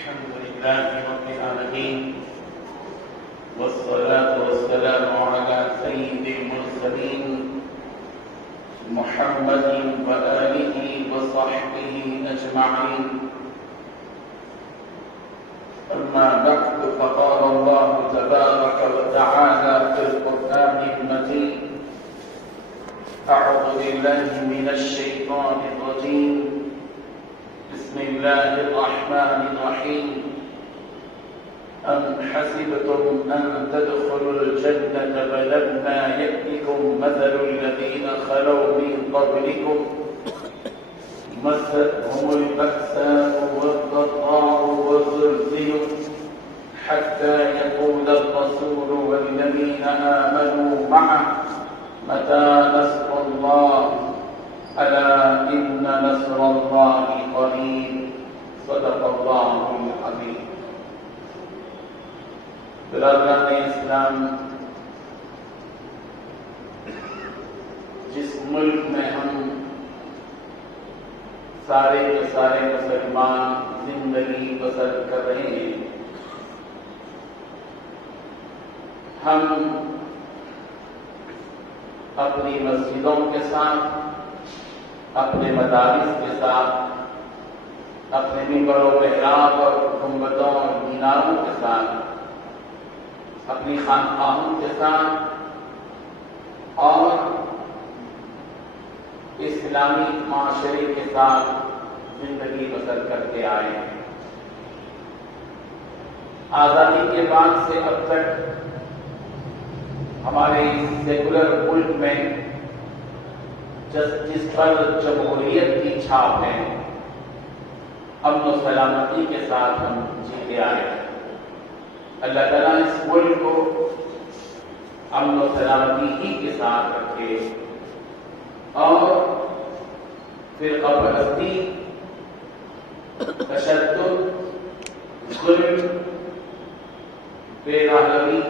الحمد لله رب العالمين والصلاة والسلام على سيد المرسلين محمد وآله وصحبه أجمعين. أما بعد فقال الله تبارك وتعالى في القرآن المجيد: أعوذ بالله من الشيطان الرجيم، بسم الله الرحمن الرحيم. أم حسبتم أن تدخلوا الجنة ولما يأتكم مثل الذين خلوا من قبلكم مستهم البأساء والضراء وزلزلوا حتى يقول الرسول والذين آمنوا معه متى نصر الله ألا إن نصر الله قريب. صدق الله العظيم. برادران اسلام، جس ملک میں ہم سارے کے سارے مسلمان زندگی بسر کر رہے ہیں، ہم اپنی مسجدوں کے ساتھ، اپنے مدارس کے ساتھ، اپنے ممبر و محراب اور گنبدوں اور میناروں کے ساتھ، اپنی خانقاہوں کے ساتھ اور اسلامی معاشرے کے ساتھ زندگی بسر کرتے آئے ہیں۔ آزادی کے بعد سے اب تک ہمارے سیکولر ملک میں جس پر جمہوریت کی چھاپ ہے، امن و سلامتی کے ساتھ ہم جیتے آئے ہیں۔ اللہ تعالیٰ اس ملک کو امن و سلامتی ہی کے ساتھ رکھے اور فرقہ پرستی، تشدد، ظلم، بے راہروی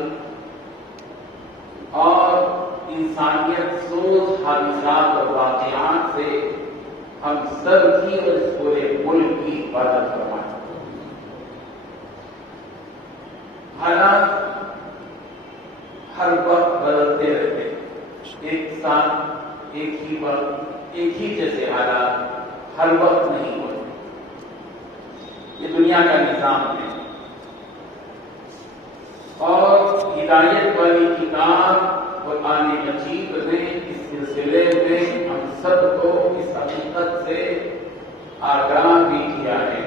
اور انسانیت سوز حادثات اور واقعات سے ہم سب کی اور اس پورے ملک کی حفاظت فرمائیں۔ حالات ہر وقت بدلتے رہتے، ایک ساتھ ایک ہی وقت ایک ہی جیسے حالات ہر وقت نہیں ہوتے۔ یہ دنیا کا نظام ہے اور ہدایت والی کتاب قرآن مجید نے اس سلسلے میں ہم سب کو اس حقیقت سے آگاہ بھی کیا ہے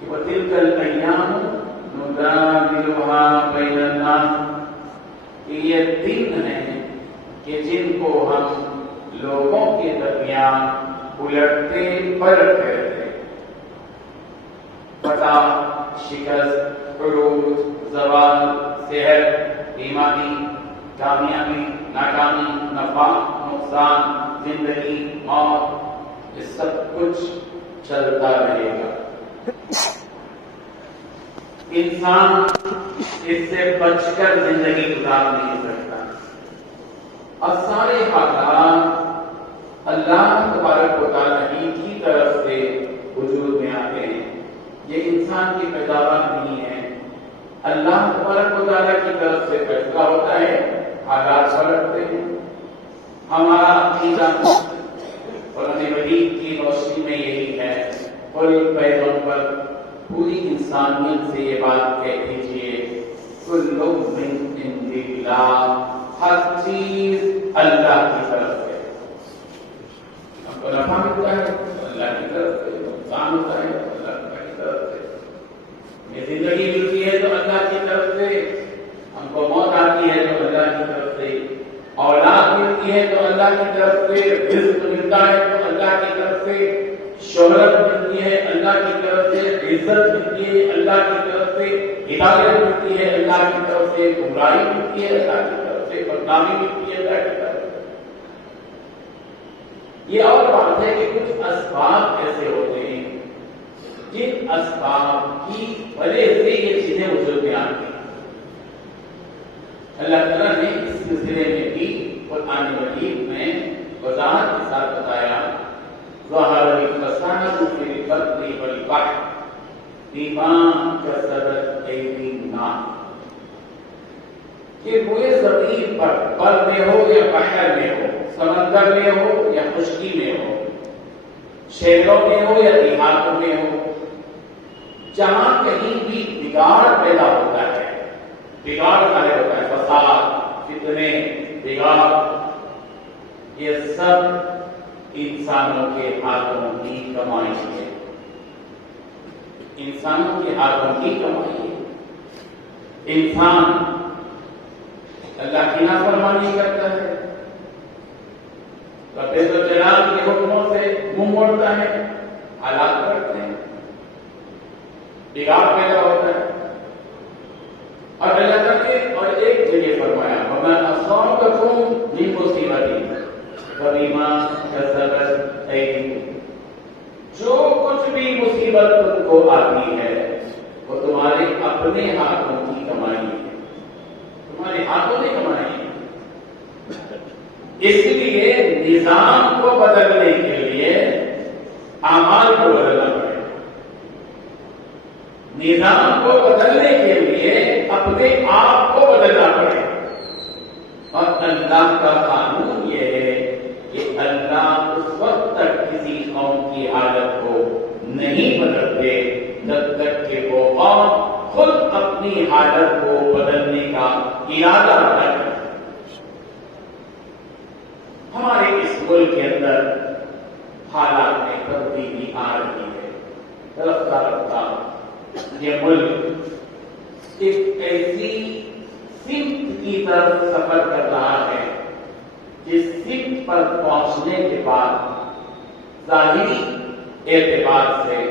کہ وَتِلْكَ الْأَيَّامُ نُدَاوِلُهَا بَيْنَ النَّاسِ، یہ دن ہیں کہ جن کو ہم لوگوں کے درمیان الٹتے پلٹتے رہتے، فتح، شکست، عروج، زوال، صحت، بیماری، کامیابی، ناکامی، نفع، نقصان، زندگی، موت، یہ سب کچھ چلتا رہے گا۔ انسان اس سے بچ کر زندگی گزار نہیں سکتا، اور سارے حالات اللہ تبارک و تعالیٰ کی طرف سے وجود میں آتے ہیں۔ یہ انسان کی پیداوار نہیں ہے، اللہ تبارک و تعالیٰ کی طرف سے فیصلہ ہوتا ہے، حالات پلٹتے ہیں۔ ہمارا عقیدہ قرآن مجید کی روشنی میں یہی ہے، اور پیغمبر پوری انسانیت سے یہ بات کہہ دیجیے، کل من عند اللہ، ہر چیز اللہ کی طرف سے۔ ہم کو نفع ملتا ہے تو اللہ کی طرف سے، نقصان ہوتا ہے تو اللہ کی طرف سے، یہ زندگی ملتی ہے تو اللہ کی طرف سے، ہم کو موت آتی ہے تو اللہ کی طرف سے، اولاد ملتی ہے تو اللہ کی طرف سے، رزق ملتا ہے تو اللہ کی طرف سے، شہرت ملتی ہے اللہ کی طرف سے، عزت ملتی ہے اللہ کی طرف سے، ہدایت ملتی ہے اللہ کی طرف سے، گمراہی ملتی ہے اللہ کی طرف سے، بدنامی ملتی ہے اللہ کی طرف سے۔ یہ اور بات ہے کہ کچھ اسباب ایسے ہوتے ہیں جن اسباب کی وجہ سے یہ چیزیں وجود میں آتی ہیں۔ اللہ تعالیٰ نے اس سلسلے میں بھی قرآن مجید میں وضاحت کے ساتھ بتایا، ظہر الفساد فی البر والبحر، بیمان کسرت ایدی الناس، کہ وہ زمین پر بر میں ہو یا بحر میں ہو، سمندر میں ہو یا خشکی میں ہو، شہروں میں ہو یا دیہاتوں میں ہو، جہاں کہیں بھی بگاڑ پیدا ہوتا ہے، بگاڑ کھڑے ہوتا ہے، فساد، فتنے، بگاڑ، یہ سب انسانوں کے ہاتھوں کی کمائی ہے، انسانوں کے ہاتھوں کی کمائی ہے۔ انسان اللہ کی نافرمانی کرتا ہے، رب الجلال کے حکموں سے منہ موڑتا ہے، حالات کرتے ہیں، بگاڑ پیدا ہوتا ہے۔ اور اللہ تعالیٰ نے اور ایک جگہ فرمایا وَمَا أَصَابَكُم مِّن مُّصِیبَةٍ فَبِمَا كَسَبَتْ أَیْدِیکُم، جو کچھ بھی مصیبت تم کو آتی ہے وہ تمہارے اپنے ہاتھوں کی کمائی ہے، تمہارے ہاتھوں نے کمائی ہے۔ اس لیے نظام کو بدلنے کے لیے اعمال کو بدلنا پڑے، نظام کو بدلنے کے لیے اپنے آپ کو بدلنا پڑے۔ اور اللہ کا قانون یہ ہے کہ اللہ اس وقت تک کسی قوم کی حالت کو نہیں بدلتے جب تک کہ وہ قوم خود اپنی حالت کو بدلنے کا ارادہ نہ کرے۔ ہمارے اس ملک کے اندر حالات میں تبدیلی آ رہی ہے، رفتہ رفتہ یہ ملک ایک ایسی سمت کی طرف سفر کر رہا ہے جس سمت پر پہنچنے کے بعد ظاہری اعتبار سے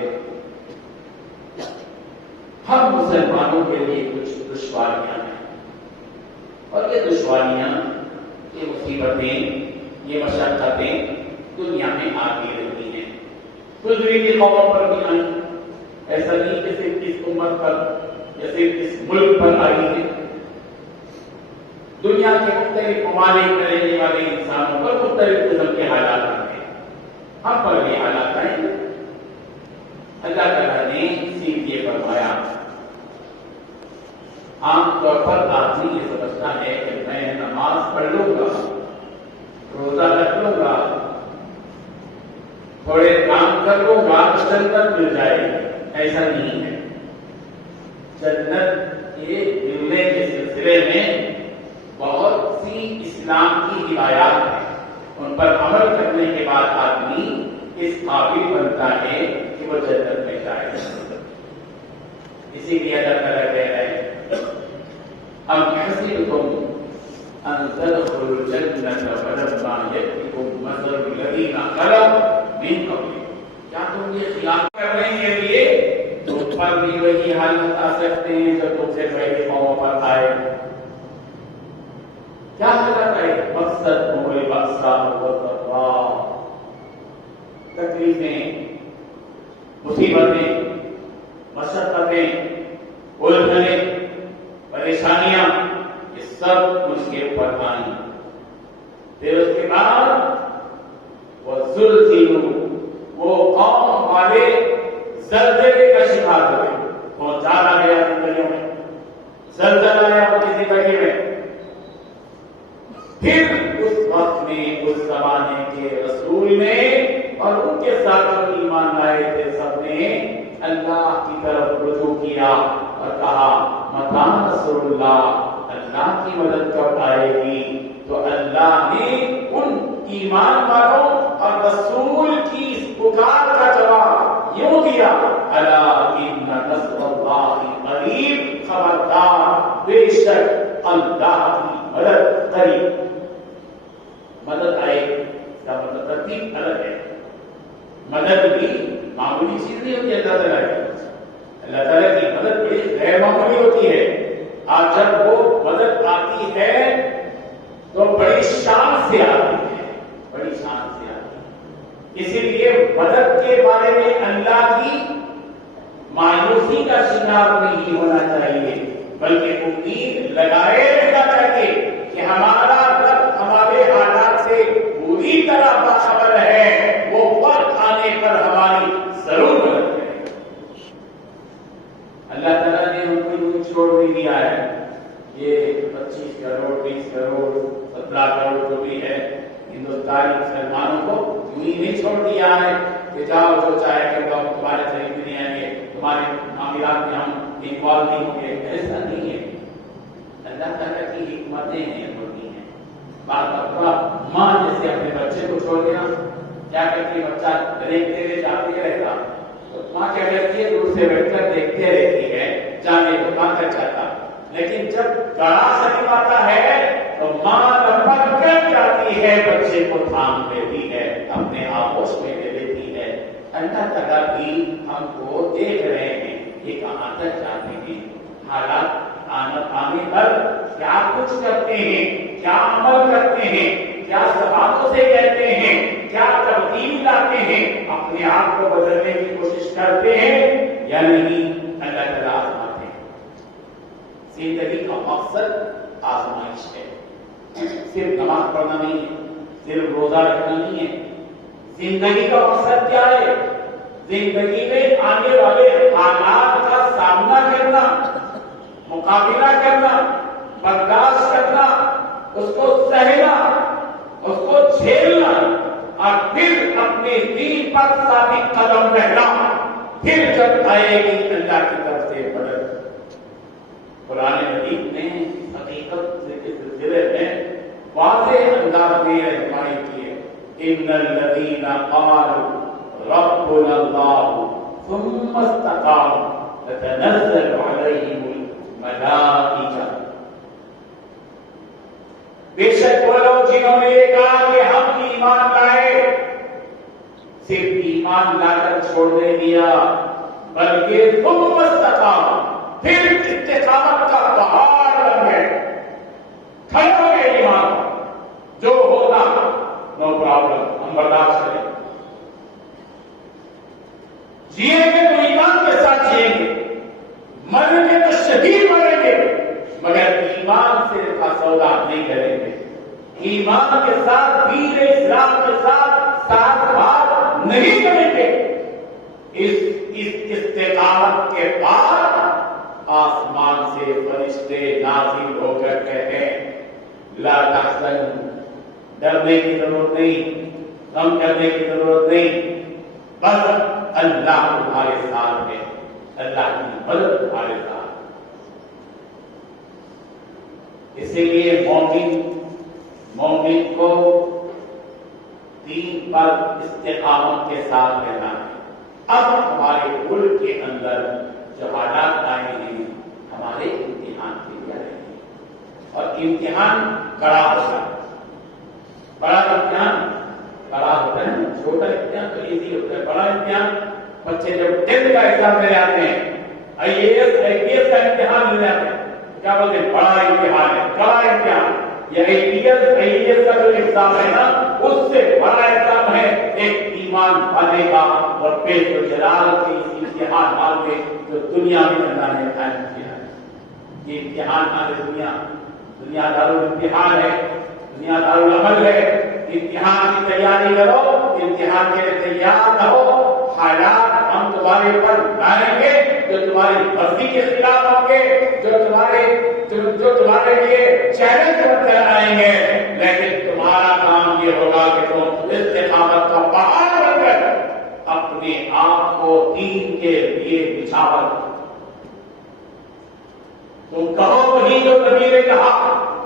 ہم مسلمانوں کے لیے کچھ دشواریاں ہیں، اور یہ دشواریاں، یہ مصیبتیں، یہ مشقتیں دنیا میں آتی رہتی ہیں، گزری قوموں پر بھی آئی، ایسا نہیں کہ صرف اس امت پر یا صرف اس ملک پر آئی ہے، دنیا کے مختلف ممالک میں رہنے والے انسانوں پر مختلف قسم کے حالات آتے ہیں، ہم پر بھی حالات آئیں گے۔ اللہ تعالیٰ نے اسی لیے فرمایا، عام طور پر آدمی یہ سمجھتا ہے کہ میں نماز پڑھ لوں گا، روزہ رکھ لوں گا، تھوڑے کام کر لوں گا تو جنت مل جائے گی۔ ایسا نہیں ہے، جنت کے ملنے کے سلسلے میں بہت سی اسلام کی ہدایات ہیں، ان پر عمل کرنے کے بعد آدمی اس قابل بنتا ہے کہ وہ جنت میں جائے۔ اسی لیے اللہ تعالیٰ کہہ رہے ہیں ام حسبتم ان تدخلوا الجنة ولما يأتكم مثل الذين خلوا من قبلكم، کیا تم یہ خیال کرنے کے لیے تم پر بھی وہی حالت آ سکتے ہیں جو تم سے پہلے قوموں پر آئے؟ کیا حالت ہے؟ مقصد البأساء والضراء، تکلیفیں، مصیبتیں، مشقتیں، الجھنیں، پریشانیاں، یہ سب مجھ کے اوپر آئیں۔ پھر اس کے بعد وہ زلزلوا، وہ قوم والے زلزلے کا شکار ہوئے، پہنچا گیا زندگیوں میں، زلزلہ آیا ان کی زندگی میں۔ پھر اس وقت میں اس زمانے کے رسول نے اور ان کے ساتھ جو ایمان لائے تھے سب نے اللہ کی طرف رجوع کیا اور کہا متی نصر اللہ، اللہ کی مدد کب آئے گی؟ تو اللہ نے ان ایمان والوں اور رسول کی اس پکار کا جواب یوں دیا الا ان نصر اللہ قریب، خبردار بے شک اللہ کی مدد قریب۔ مدد آئے اس کا مطلب ترتیب الگ ہے، مدد بھی معمولی چیز نہیں ہوتی اللہ تعالیٰ کی، اللہ تعالیٰ کی مدد بڑی غیر معمولی ہوتی ہے، اور جب وہ مدد آتی ہے تو بڑی شان سے آتی ہے، بڑی شان سے آتی ہے۔ اسی لیے مدد کے بارے میں اللہ کی مایوسی کا شکار نہیں ہونا چاہیے، بلکہ امید لگائے رہنا چاہیے کہ ہمارا رب ہمارے حالات سے پوری طرح باخبر ہے، وہ وقت آنے پر ہماری ضرور مدد کرے گا۔ اللہ تعالیٰ نے ان کو یوں چھوڑ نہیں دیا ہے. یہ 25 کروڑ 20 کروڑ 17 کروڑ جو بھی ہے ہندوستانی مسلمانوں کو یوں ہی نہیں چھوڑ دیا ہے کہ جاؤ جو چاہے کہ ہم تمہارے طریقے نہیں آئیں گے, تمہارے معاملات میں ہم انوالو نہیں ہوں گے. ایسا نہیں ہے. اللہ تعالیٰ کی حکمتیں ہیں, ہوتی ہیں. بات مرتبہ ماں جیسے اپنے بچے کو چھوڑ دینا, کیا کرتی ہے, بچہ دیکھتے ہوئے جاتے رہتا, تو ماں کیا کرتی ہے, دور سے بیٹھ کر دیکھتے رہتی ہے, جانے کو کہاں تک جاتا. لیکن جب گڑا قریب آتا ہے تو ماں لپک کر جاتی ہے, بچے کو تھام لیتی ہے, اپنے آغوش میں لے لیتی ہے. اللہ تعالیٰ بھی ہم کو دیکھ رہے ہیں یہ کہاں تک جاتے ہیں. حالات آنے پر کیا کچھ کرتے ہیں, کیا عمل کرتے ہیں, کیا زبانوں سے کہتے ہیں, کیا تبدیلی لاتے ہیں, اپنے آپ کو بدلنے کی کوشش کرتے ہیں یا نہیں. اللہ تعالیٰ آزماتے ہیں. زندگی کا مقصد آزمائش ہے. صرف نماز پڑھنا نہیں ہے, صرف روزہ رکھنا نہیں ہے. زندگی کا مقصد کیا ہے؟ زندگی میں آنے والے حالات کا سامنا کرنا, مقابلہ کرنا, برداشت کرنا, اس کو سہنا, اس کو جھیلنا, اور پھر اپنے دین پر ثابت قدم رہنا. پھر جب آئے گی اللہ کی طرف سے مدد. قرآن مجید نے حقیقت کے سلسلے میں واضح انداز میں رہنمائی کی ہے. ان الذین قالوا ربنا اللہ ثم استقاموا تتنزل علیہم الملائکہ. بے شک وہ لوگ جنہوں نے یہ کہا کہ ہم ایمان لائے, صرف ایمان لا کر چھوڑ نہیں دیا, بلکہ ثم استقاموا, پھر استقامت کا پہاڑ بن گئے, کھڑے ہو گئے ایمان. جو ہوگا نو پرابلم, ہم برداشت کریں. جیئیں گے تو ایمان کے ساتھ جیئیں گے, مریں گے تو شہید مریں گے, مگر ایمان سے کا سودا نہیں کریں گے. ایمان کے ساتھ دین اسلام کے ساتھ ساتھ بات نہیں کریں گے. اس استقامت کے بعد آسمان سے فرشتے نازل ہو کر کہتے ہیں لا تحزن, ڈرنے کی ضرورت نہیں, غم کرنے کی ضرورت نہیں, بس اللہ تمہارے ساتھ ہے, اللہ کی مدد تمہارے ساتھ. اسی لیے مومن کو دین پر استقامت کے ساتھ رہنا ہے. اب ہمارے ملک کے اندر جو حالات آئے ہیں ہمارے امتحان کے لیے آئے ہیں, اور امتحان کڑا ہوتا ہے. بڑا امتحان کڑا ہوتا ہے, چھوٹا امتحان تو ایزی ہوتا ہے. بڑا امتحان بچے جب 10th کا ایگزام دے آتے ہیں, IAS IPS کا امتحان دے آتے ہیں, کیا بولتے ہیں, بڑا امتحان ہے, بڑا امتحان. یہ IAS کا جو ایگزام ہے نا, اس سے بڑا ایگزام ہے ایک ایمان والے کا, اور پیش و جلال کے اس امتحان حال میں جو دنیا میں اللہ نے قائم کیا ہے. یہ امتحان دنیا دارالامتحان ہے, دنیا دارالعمل ہے. امتحان کی تیاری کرو, امتحان کے لیے تیار نہ ہو, حالات ہم تمہارے اوپر ڈالیں گے جو تمہاری مرضی کے خلاف ہوں گے, جو تمہارے لیے چیلنج بن کر آئیں گے. لیکن تمہارا کام یہ ہوگا کہ تم استقامت کا پہاڑ بن کر اپنے آپ کو دین کے لیے بچھاور. تم کہو وہی جو نبی نے کہا,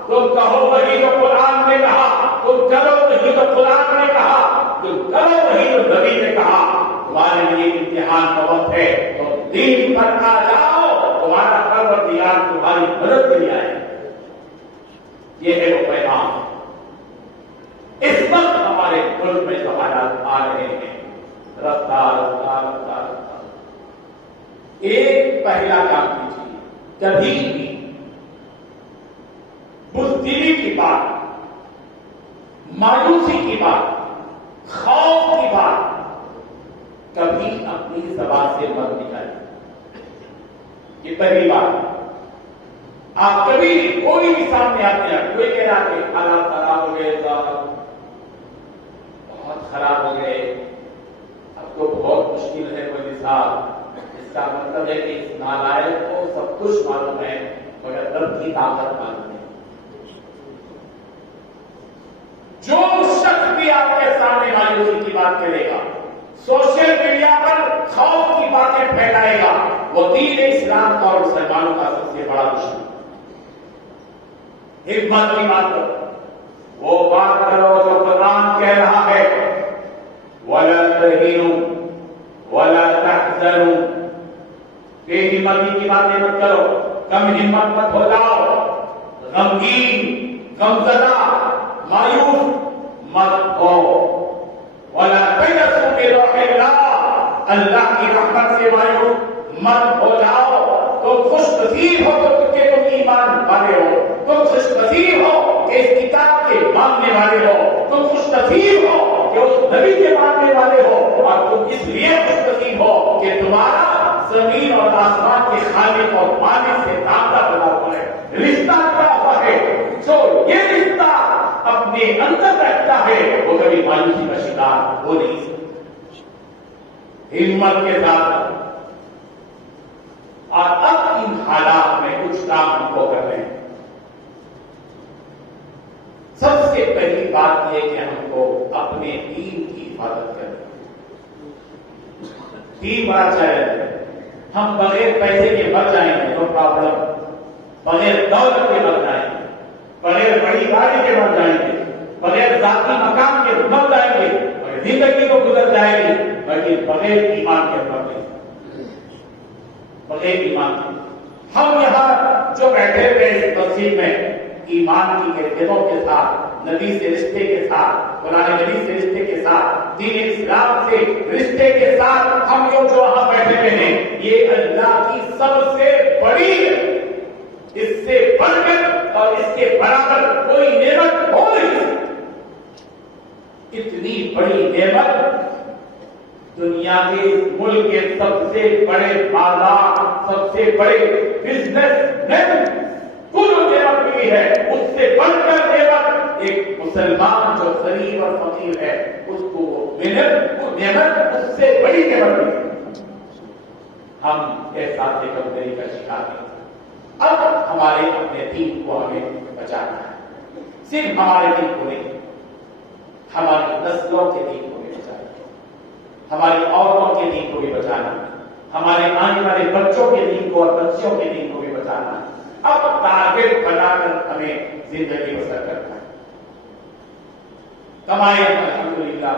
تم کہو وہی جو قرآن نے کہا, تم کرو وہی جو قرآن نے کہا, تم کرو وہی جو نبی نے کہا. تمہارے لیے امتحان کا وقت ہے, تم دین پر آ جاؤ, تمہارا پروردگار تمہاری مدد کے لیے آئے. یہ ہے وہ پیغام. اس وقت ہمارے ملک میں جو حالات آ رہے ہیں, رفتار. ایک پہلا کام کیجیے, کبھی بھی بزدلی کی بات, مایوسی کی بات, خوف کی بات کبھی اپنی زبان سے مت نکالیں. یہ پہلی بات. آپ کبھی کوئی بھی سامنے آتے ہیں, کوئی کہہ رہا کہ حالات خراب ہو گئے, بہت خراب ہو گئے, اب تو بہت مشکل ہے, وزیر صاحب اس کا مطلب ہے کہ اس نالائق کو سب کچھ معلوم ہے مگر رب کی طاقت معلوم ہے. جو شخص بھی آپ کے سامنے مایوسی کی بات کرے گا، سوشل میڈیا پر خوف کی باتیں پھیلائے گا، وہ دین اسلام اور مسلمانوں کا سب سے بڑا دشمن. ہمت کی بات کرو، وہ بات کرو جو قرآن کہہ رہا ہے وَلَا تَهِنُوا وَلَا تَحْزَنُوا. بے ہمتی کی باتیں مت کرو، کم ہمت مت ہو جاؤ، غمگین، غمزدہ، مایوس مت ہو. وَلَا تَيْأَسُوا مِن رَوْحِ اللَّهِ. اللہ کی رحمت سے مایوس مت ہو جاؤ. تم خوش نصیب ہو کہ تم ایمان والے ہو، تم خوش نصیب ہو کہ اس کتاب کے ماننے والے ہو، تم خوش نصیب ہو کہ اس نبی کے ماننے والے ہو، اور تم اس لیے خوش نصیب ہو کہ تمہارا زمین اور آسمان کے خالق اور مالک سے رابطہ بنا ہوا ہے، رشتہ جڑا ہوا ہے. جو یہ رشتہ اپنے اندر رکھتا ہے وہ کبھی مایوسی کا شکار ہو نہیں سکتا. ہمت کے ساتھ. اور اب ان حالات میں کچھ کام ہم کو کر رہے ہیں. سب سے پہلی بات یہ کہ ہم کو اپنے دین کی حفاظت کریں. دین بڑا چیلنج ہے. ہم بغیر پیسے کے مر جائیں گے تو پرابلم، بغیر دولت کے مر جائیں گے، بغیر بڑی گاڑی کے مر جائیں گے، بغیر ذاتی مقام کے مر جائیں گے، زندگی تو گزر جائے گی، لیکن بغیر ایمان کے مر جائیں گے. بغیر ایمان کے ہم یہاں جو بیٹھے ہوئے اس مسجد میں ایمان کی کیفیتوں کے ساتھ، نبی سے رشتے کے ساتھ، قرآن نبی سے رشتے کے ساتھ، دین اسلام سے رشتے کے ساتھ ہم جو وہاں بیٹھے ہوئے ہیں، یہ اللہ کی سب سے بڑی ہے. اس سے بڑھ کر اور اس کے برابر کوئی نعمت ہو نہیں سکتی. اتنی بڑی نعمت دنیا کے ملک کے سب سے بڑے بازار، سب سے بڑے بزنس مین کو جو نعمت ملی ہے، اس سے بڑھ کر نعمت ایک مسلمان جو غریب اور فقیر ہے اس کو وہ نعمت اس سے بڑی نعمت ملی. ہم احساس کمزوری کا شکار ہیں. اب ہمارے اپنے دین کو ہمیں بچانا ہے. صرف ہمارے دین کو نہیں، ہماری نسلوں کے دین کو بھی بچانا ہے، ہماری عورتوں کے دین کو بھی بچانا ہے، ہمارے آنے والے بچوں کے دین کو اور بچیوں کے دین کو بھی بچانا ہے. اب ٹارگیٹ بنا کر ہمیں زندگی بسر کرنا ہے. کمائیں الحمدللہ،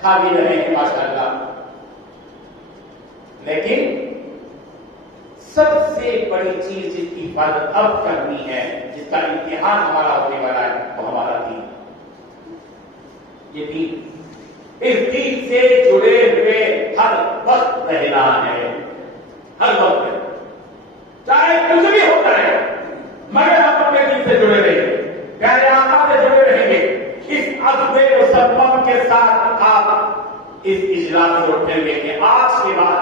کھا بھی رہے ہیں ماشاءاللہ، لیکن سب سے بڑی چیز جس کی حفاظت اب کرنی ہے، جس کا امتحان ہمارا ہونے والا ہے، وہ ہمارا دین. یہ دین، اس دین سے جڑے ہوئے ہر وقت رہنا ہے. ہر وقت چاہے کچھ بھی ہوتا ہے مگر ہم اپنے دین سے جڑے رہیں گے، پیارے آقا سے جڑے رہیں گے. اس عزم مسلمان کے ساتھ آپ اس اجلاس سے اٹھیں گے کہ آج کے بعد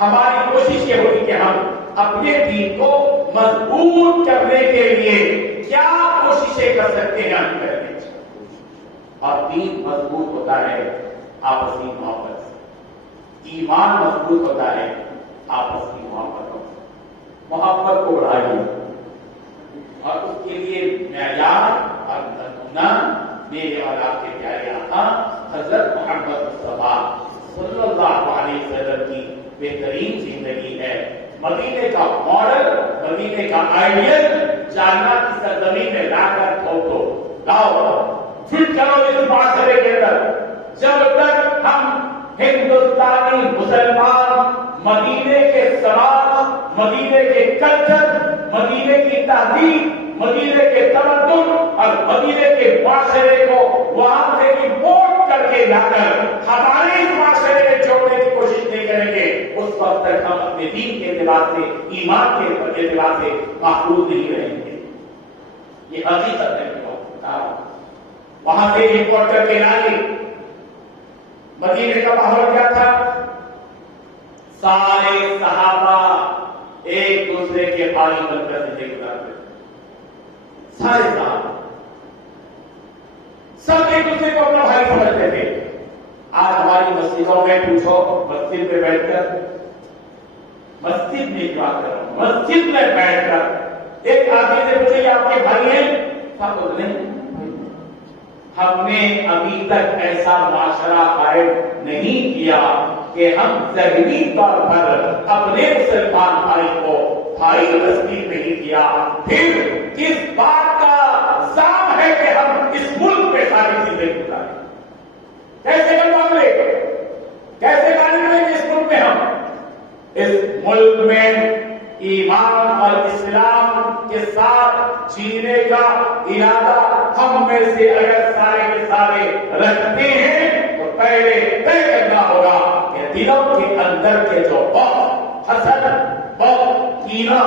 ہماری کوشش یہ ہوگی کہ ہم اپنے دین کو مضبوط کرنے کے لیے کیا کوششیں کر سکتے ہیں ہم کریں. اور دین مضبوط ہوتا ہے آپسی محبت سے، ایمان مضبوط ہوتا ہے آپس کی محبتوں سے. محبت کو بڑھائیے اور اس کے لیے معیار اور نمونہ میرے اور آپ کے پیارے آقا حضرت محمد مصطفیٰ صلی اللہ علیہ وسلم کی بہترین زندگی ہے. مدینے کا ماڈل، مدینے کا آئیڈیل جاننا کی سرزمین میں لا کر ٹھوکو، لاؤ فٹ کرو اس معاشرے کے اندر. جب تک ہم ہندوستانی مسلمان مدینے کے سماج، مدینے کے کلچر، مدینے کی تہذیب، مدینے کے تمدن اور مدینے کے معاشرے کو وہاں سے امپورٹ کر کے لا کر ہمارے اس معاشرے میں جوڑنے کی کوشش نہیں کریں گے، اس وقت تک ہم اپنے دین کے اعتبار سے، ایمان کے اعتبار سے محفوظ نہیں رہیں گے. یہ حقیقت ہے. وہاں سے امپورٹ کر کے لائے. مدینے کا ماحول کیا تھا؟ سارے صحابہ ایک دوسرے کے بھائی بن کر زندگی گزارتے تھے. سارے صحابہ سب ایک دوسرے کو اپنا بھائی سمجھتے تھے. آج ہماری مسجدوں میں پوچھو، مسجد میں بیٹھ کر مسجد میں کیا کروں؟ مسجد میں بیٹھ کر ایک آدمی سے پوچھے کہ آپ کے بھائی ہیں؟ صاحب بولے ہم نے ابھی تک ایسا معاشرہ قائم نہیں کیا کہ ہم ذہنی طور پر اپنے مسلمان بھائی کو بھائی تسلیم نہیں کیا. پھر کس بات کا الزام ہے کہ ہم اس ملک میں ساری چیزیں گزاریں؟ کیسے کر لیں گے؟ کیسے کر لیں گے اس ملک میں؟ ہم اس ملک میں ایمان اور اسلام کے ساتھ جینے کا ارادہ ہم میں سے اگر سارے کے سارے رکھتے ہیں تو پہلے طے کرنا ہوگا کہ دلوں کے اندر کے جو بغض، حسد، کینہ،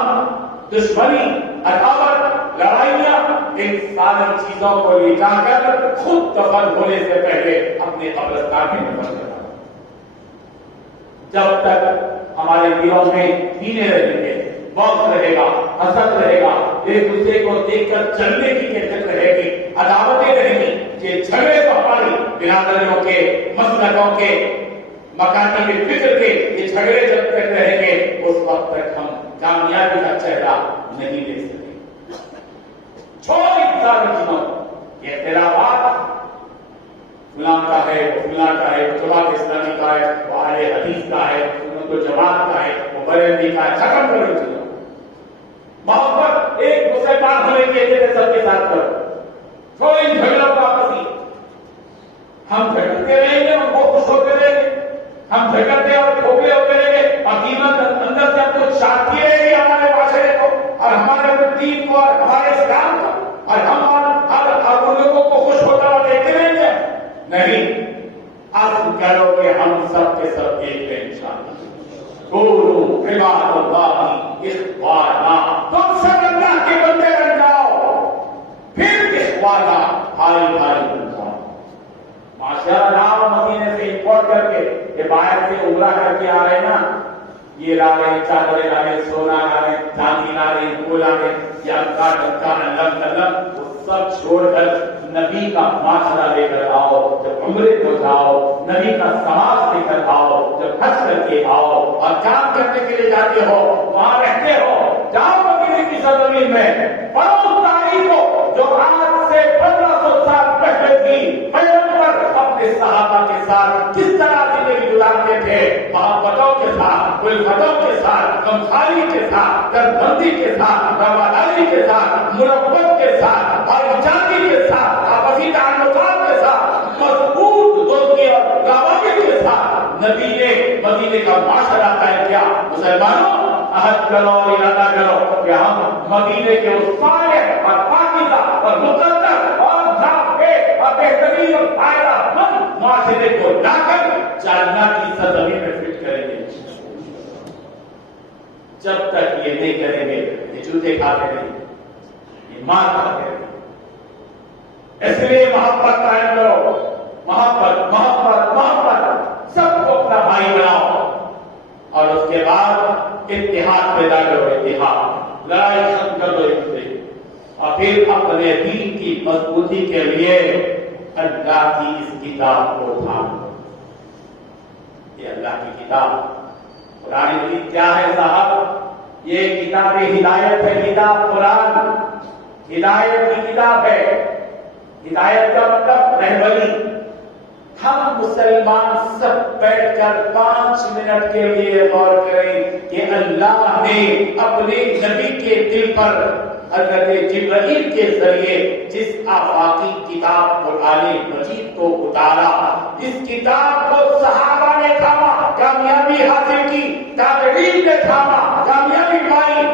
دشمنی، عداوت، لڑائیاں، ان ساری چیزوں کو لٹا کر خود دفن ہونے سے پہلے اپنے قبرستان میں دفن کرنا. جب تک ہمارے دلوں میں کینے رہیں گے، بغض رہے گا، حسد رہے گا، ایک دوسرے کو دیکھ کر چلنے کی کیفیت رہے گی، عداوتیں رہیں گی، یہ جھگڑے تو ہماری برادریوں کے، مسلکوں کے، مکانی کے فکر کے یہ جھگڑے جب تک رہیں گے اس وقت تک ہم کامیابی کا چہرہ نہیں دیکھ سکتے. چھوٹی ساری چیزوں یہ اختلافات فلاں کا ہے، وہ فلاں کا ہے، وہ جماعت اسلامی کا ہے، وہ اہل حدیث کا ہے، وہ جماعت کا ہے، وہ بریلوی کا ہے، ختم کرو چیزوں. محبت ایک مسلمان ہونے کے لیے سب کے ساتھ کرو. چھوڑو ان جھگڑوں کو آپسی. ہم جھگڑتے رہیں گے اور وہ خوش ہوتے رہیں گے، ہم جھگڑتے اور کھوکھلے ہوتے رہیں گے، حقیقت اندر سے ہم کو چاہتی رہے گی ہمارے معاشرے کو اور ہمارے دین کو اور ہمارے اسلام کو، اور ہم ان لوگوں کو خوش ہوتا ہوا دیکھتے رہیں گے. نہیں، عزم کرو کہ ہم سب کے سب ایک ہیں انشاءاللہ. کونوا عباد اللہ اخوانا، تم سب اللہ کے بندے بن جاؤ، پھر اخوانا بھائی بھائی بن جاؤ. ماشاءاللہ مدینے سے امپورٹ کر کے یہ باہر سے عمرہ کر کے آ رہے نا، یہ لا رہے، چادریں لا رہے، سونا لا رہے، چاندی لا رہے، وہ لا رہے، یا کا ڈکا علم وہ سب چھوڑ کر نبی کا معاشرہ لے کر آؤ. جب عمرے کو جاؤ، نبی کا سماج لے کر آؤ. جب حج کر کے آؤ اور کام کرنے کے لیے جاتے ہو، وہاں رہتے ہو، جاؤ مدینے کی سرزمین میں، پڑھو اس تاریخ کو جو آج سے 1500 سال پہلے تھی. پیغمبر اپنے صحابہ کے ساتھ کس طرح زندگی گزارتے تھے، محبتوں کے ساتھ، الفتوں کے ساتھ، غمخواری کے ساتھ، دردمندی کے ساتھ، رواداری کے ساتھ، مربت کے ساتھ، بھائی چارگی کے ساتھ، آپسی تعلقات کے ساتھ، مضبوط دوستی اور گواہی کے ساتھ نبی نے مدینے کا معاشرہ قائم کیا. مسلمانوں عہد کرو اور ارادہ کرو کہ ہم مدینے کے اس صالح اور پاکیزہ اور مقدس اور ذاتِ اور بہترین اور فائدہ مند معاشرے کو لا کر جنت کی سرزمین میں فٹ کریں گے. جب تک یہ نہیں کریں گے یہ جوتے کھاتے نہیں، یہ مار کھاتے نہیں. اس لیے محبت قائم کرو، محبت محبت محبت، سب کو اپنا بھائی بناؤ اور اس کے بعد اتحاد پیدا کرو. اتحاد، لڑائی ختم کر دو ایک دوسرے، اور پھر اپنے دین کی مضبوطی کے لیے اللہ کی اس کتاب کو تھام لو. یہ اللہ کی کتاب قرآن مجید کیا ہے صاحب؟ یہ کتاب ہدایت ہے. کتاب قرآن ہدایت کی کتاب ہے. ہدایت کا مطلب رہبری. ہم مسلمان سب بیٹھ کر 5 منٹ کے لیے غور کریں کہ اللہ نے اپنے نبی کے دل پر حضرت جبرائیل کے ذریعے جس آفاقی کتاب قرآن مجید کو اتارا، اس کتاب کو صحابہ نے تھاما، کامیابی حاصل کی. تابعین نے تھاما، کامیابی پائی.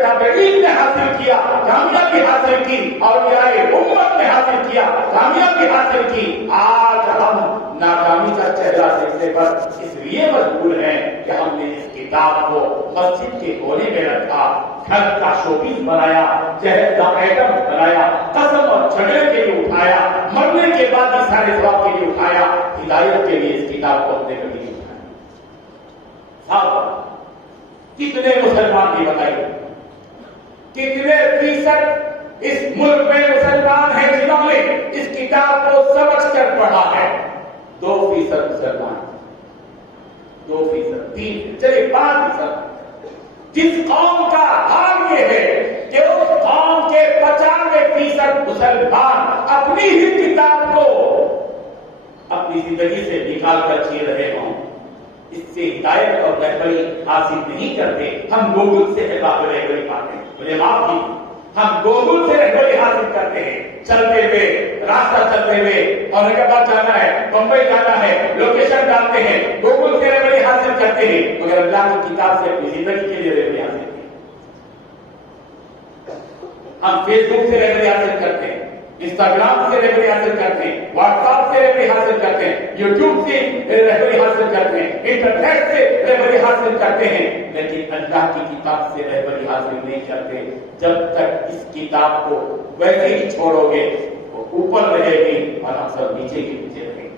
تابعین نے حاصل کیا، کامیابی حاصل کی. اولیاء امت نے حاصل کیا، کامیابی حاصل کی. آج ہم ناکامی کا چہرہ دیکھنے پر اس لیے مجبور ہیں کہ ہم نے اس کتاب کو مسجد کے کونے میں رکھا، گھر کا شوپیس بنایا، جہیز کا آئٹم بنایا، قسم اور جھگڑے کے لیے اٹھایا، مرنے کے بعد اس سارے ثواب کے لیے اٹھایا، ہدایت کے لیے اس کتاب کو اپنے کبھی نہیں اٹھایا. اب کتنے مسلمان بھی بتائیے، کتنے فیصد اس ملک میں مسلمان ہیں جنہوں نے اس کتاب کو سمجھ کر پڑھا ہے؟ 2% مسلمان، 2%، 3%، چلیے 5%. جس قوم کا حال یہ ہے کہ اس قوم کے 95% مسلمان اپنی ہی کتاب کو اپنی زندگی سے نکال کر جی رہے ہوں، اس سے ہدایت اور رہبری حاصل نہیں کرتے. ہم گوگل سے رہبری پاتے ہیں، مجھے معاف کیجیے، ہم گوگل سے رہبری حاصل کرتے ہیں، چلتے ہوئے، راستہ چلتے ہوئے، اورنگاباد جانا ہے، بمبئی جانا ہے، لوکیشن ڈالتے ہیں، گوگل سے رہبری حاصل کرتے ہیں، مگر اللہ کی کتاب سے اپنی زندگی کے لیے رہبری حاصل کرتے ہیں. ہم فیس بک سے رہبری حاصل کرتے ہیں، انسٹاگرام سے رہبری حاصل کرتے ہیں، واٹس ایپ سے رہبری حاصل کرتے ہیں، یوٹیوب سے رہبری حاصل کرتے ہیں، انٹرنیٹ سے رہبری حاصل کرتے ہیں، لیکن اللہ کی کتاب سے رہبری حاصل نہیں کرتے. جب تک اس کتاب کو ویسے ہی چھوڑو گے وہ اوپر رہے گی اور ہم سب نیچے کے پیچھے رہیں گے.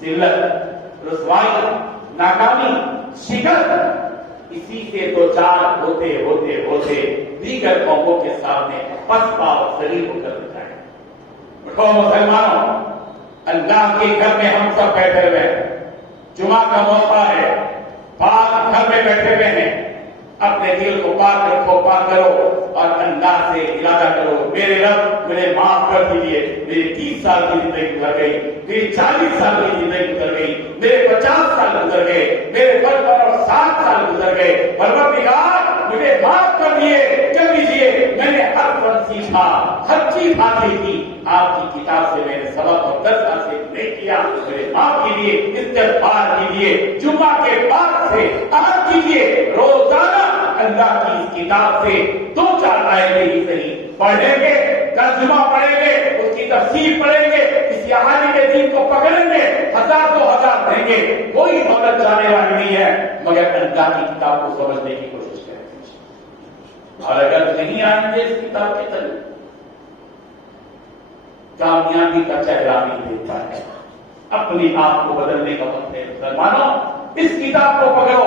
ذلت، رسوائی، ناکامی، شکست، اسی سے دو چار ہوتے ہوتے ہوتے دیگر قوموں کے سامنے پسپا اور ذلیل ہو کر بتائے. اٹھو مسلمانوں، اللہ کے گھر میں ہم سب بیٹھے ہوئے ہیں، جمعہ کا موقع ہے، پاک گھر میں بیٹھے ہوئے ہیں، اپنے دل کو پاک رکھو، پاک کرو اور اللہ سے ارادہ کرو، میرے رب مجھے معاف کر دیجیے، میری 30 سال کی زندگی گزر گئی، میری 40 سال کی زندگی گزر گئی، میرے 50 سال گزر گئے، میرے 55 اور 60 سال گزر گئے، پروردگار مجھے معاف کر دیجیے، میں نے ہر فن سیکھا، ہر چیز حاصل کی، آپ کی کتاب سے میں نے سبق اور درس حاصل نہیں کیا، مجھے معاف کیجیے، استغفار کیجیے، جمعہ کے بعد سے عہد کیجیے، روزانہ اللہ کی اس کتاب سے 2-4 آیتیں ہی صحیح پڑھیں گے، ترجمہ پڑھیں گے، اس کی تفسیر پڑھیں گے، اس عالم کے دین کو پکڑیں گے، 1000-2000 دیں گے، کوئی دولت جانے والی نہیں ہے، مگر اللہ کی کتاب کو سمجھنے کی کوشش کریں گے. اور اگر نہیں آئیں گے اس کتاب کے طریقے، کامیابی کا چہرہ نہیں دیتا ہے. اپنے آپ کو بدلنے کا وقت ہے مسلمانوں، اس کتاب کو پکڑو،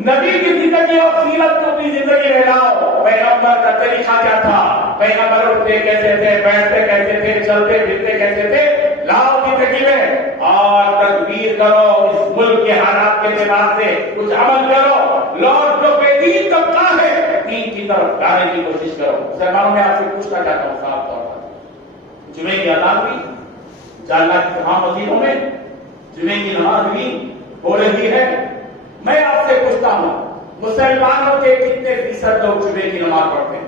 نبی کی زندگی اور سیرت کو اپنی زندگی میں لاؤ. پیغمبر کا طریقہ کیا تھا، پیغمبر اٹھتے کیسے تھے، بیٹھتے کیسے تھے، چلتے پھرتے کیسے تھے، لاؤ زندگی میں اور تدبیر کرو. اس ملک کے حالات کے اعتبار سے کچھ عمل کرو، لوٹ جو بے دین طبقہ ہے دین کی طرف لانے کی کوشش کرو. مسلمانوں میں آپ سے پوچھنا چاہتا ہوں صاف طور پر، جمعے کی اذان ہوئی، جاللہ کی تمام مسجدوں میں جمعے کی نماز بھی ہو رہی ہے. میں آپ سے پوچھتا ہوں، مسلمانوں کے کتنے فیصد لوگ جمعے کی نماز پڑھتے ہیں؟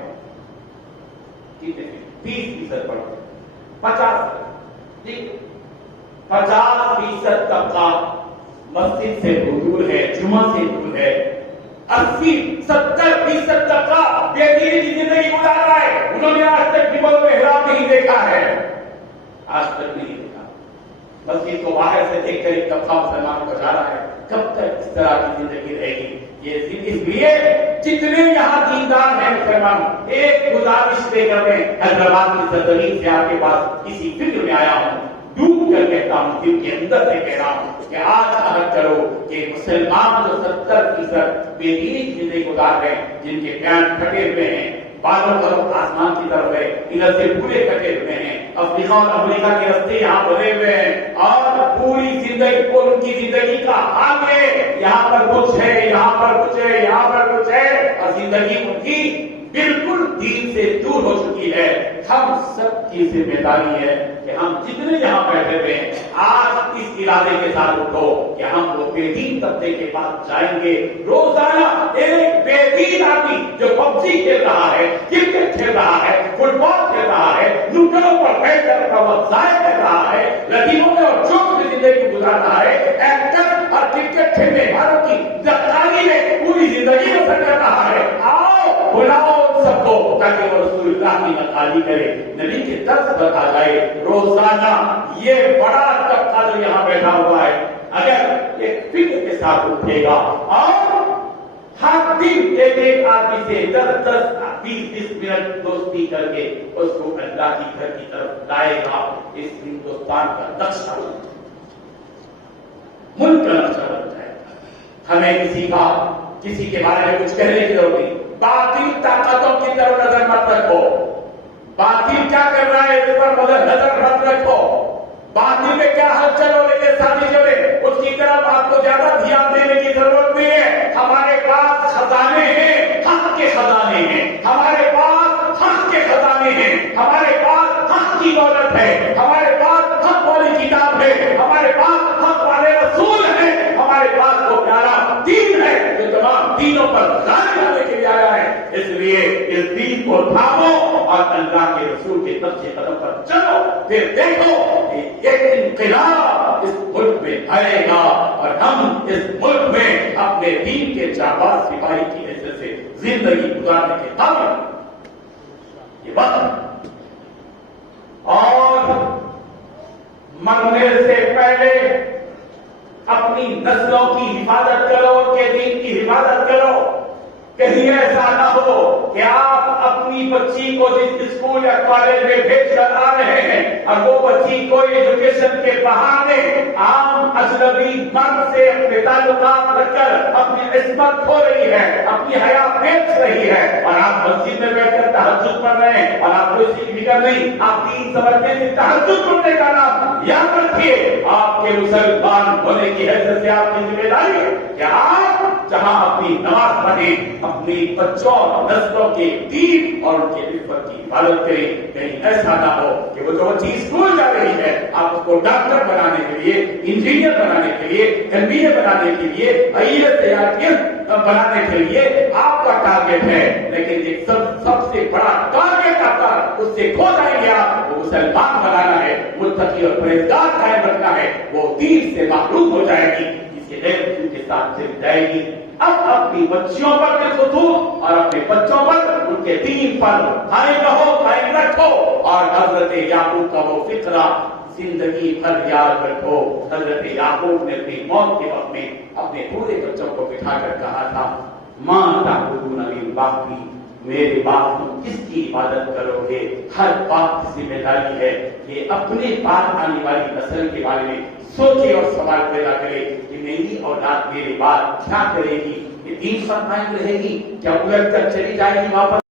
کتنے؟ 30% پڑھتے ہیں. 50% طبقہ مسجد سے دور ہے، جمعہ سے دور ہے. 80-70% طبقہ بے دینی کی زندگی گزار رہا ہے. انہوں نے آج تک نماز میں احرام نہیں دیکھا ہے، آج تک نہیں دیکھا. مسجد کو باہر سے دیکھ کر ایک طبقہ مسلمان کو جا رہا ہے. کب تک اس طرح کی زندگی رہے گی؟ یہ اس لیے جتنے یہاں دیندار ہیں مسلمان، ایک گزارش لے کر میں حیدرآباد کی سرزمین سے آپ کے پاس کسی فکر میں آیا ہوں، ڈوب کر کہتا ہوں، دل کے اندر سے کہہ رہا ہوں کہ آج عہد کرو کہ مسلمان جو 70% بے دینی کی زندگی گزار رہے ہیں، جن کے کان پھٹے ہوئے ہیں، بالوں طرف آسمان کی طرف ہے، ادھر سے پورے کٹے ہوئے ہیں، افریقہ اور امریکہ کے رستے یہاں بنے ہوئے ہیں، اور پوری زندگی کو ان کی زندگی کا حال ہے، یہاں پر کچھ ہے، یہاں پر کچھ ہے، یہاں پر کچھ ہے، اور زندگی ان کی بالکل دین سے دور ہو چکی ہے. ہم سب کی ذمہ داری ہے کہ ہم جتنے یہاں بیٹھے ہوئے ہیں آج اس ارادے کے ساتھ اٹھو کہ ہم وہ بے دین طبقے کے پاس جائیں گے. روزانہ ایک بے دین آدمی جو پبجی کھیل رہا ہے، کرکٹ کھیل رہا ہے، فٹ بال کھیل رہا ہے، لوٹوں پر بیٹھ کر اپنا وقت ضائع کر رہا ہے، لطیفوں میں اور چوک میں زندگی گزار رہا ہے، ایکٹر اور کرکٹ کھیلنے والوں کی زخانی میں پوری زندگی میں سر کر رہا ہے. آؤ بلاؤ ان سب کو تاکہ وہ رسول اللہ کی مخالی کرے، نبی کے درس بتا جائے. روزانہ یہ بڑا طبقہ جو یہاں بیٹھا ہوا ہے اگر ایک فکر کے ساتھ اٹھے گا اور ہر دن ایک آدمی سے 10-20 منٹ دوستی کر کے اس کو اللہ کی گھر کی طرف لائے گا، اس ہندوستان کا نقشہ ملک کا نقشہ بن جائے گا. ہمیں کسی کے بارے میں کچھ کہنے کی ضرورت نہیں. باطل طاقتوں کی طرف نظر مت رکھو، باطل کیا کر رہا ہے اس پر نظر مت رکھو. باطل میں کیا ہلچل ہو رہی ہے سازشوں میں، اس کی طرف آپ کو زیادہ دھیان دینے کی ضرورت نہیں ہے. ہمارے پاس خزانے ہیں، حق کے خزانے ہیں، ہمارے پاس حق کے خزانے ہیں، ہمارے پاس حق کی دولت ہے، ہمارے پاس حق والی کتاب ہے، ہمارے پاس حق والے رسول ہیں، ہمارے پاس وہ پیارا دین ہے جو تمام دینوں پر غالب ہونے کے لیے آیا ہے. اس لیے اس دین کو تھامو اور اللہ کے رسول کے نقش قدم پر چلو، پھر دیکھو کہ ایک انقلاب اس ملک میں آئے گا اور ہم اس ملک میں اپنے دین کے جانباز سپاہی کی حیثیت سے زندگی گزارنے کے قابل. یہ بات اور مرنے سے پہلے اپنی نسلوں کی حفاظت کرو، ان کے دین کی حفاظت کرو. کہیں ایسا نہ ہو کہ آپ اپنی بچی کو جس اسکول یا کالج میں بھیج کر آ رہے ہیں اور وہ بچی کوئی ایجوکیشن کے بہانے عام اجنبی مرد سے اپنے تعلقات رکھ کر اپنی عصمت کھو رہی ہے، اپنی حیا بیچ رہی ہے، اور آپ مسجد میں بیٹھ کر تہجد پڑھ رہے ہیں اور آپ کو اس کی فکر نہیں. آپ دین سمجھنے سے تہجد پڑھنے کا نام یاد رکھیے. آپ کے مسلمان ہونے کی حیثیت سے آپ کی ذمہ داری ہے کہ آپ جہاں اپنی نماز پڑھیں اپنی بچوں اور نسلوں کے دین اور ان کے عفت کی حفاظت کریں. کہیں ایسا نہ ہو کہ وہ جو بچی اسکول جا رہی ہے آپ اس کو ڈاکٹر بنانے کے لیے، انجینئر بنانے کے لیے، MBA بنانے کے لیے، IAS بنانے کے لیے آپ کا ٹارگیٹ ہے، لیکن ایک سب سے بڑا ٹارگیٹ آپ کا اس سے کھو جائیں گے آپ. وہ مسلمان بنانا ہے، متقی اور پرہیزگار قائم رکھنا ہے، وہ دین سے محروم ہو جائے گی، اسے غیر ان کے ساتھ چل جائے گی. اب اپنی بچیوں پر بالخصوص اور اپنے بچوں پر ان کے دین پر قائم رہو، قائم رکھو، اور حضرت یعقوب کا وہ فقرہ زندگی بھر یاد رکھو. حضرت یعقوب نے اپنی موت کے وقت میں اپنے پورے بچوں کو بٹھا کر کہا تھا ماں تعبدون من بعدی، میرے بعد تم کس کی عبادت کرو گے. ہر باپ کی ذمہ داری ہے کہ اپنے بعد آنے والی نسل کے بارے میں سوچے اور سوال پیدا کرے کہ میری اولاد میرے بعد کیا کرے گی، یہ دین پر قائم رہے گی، کیا الٹ کر چلی جائے گی واپس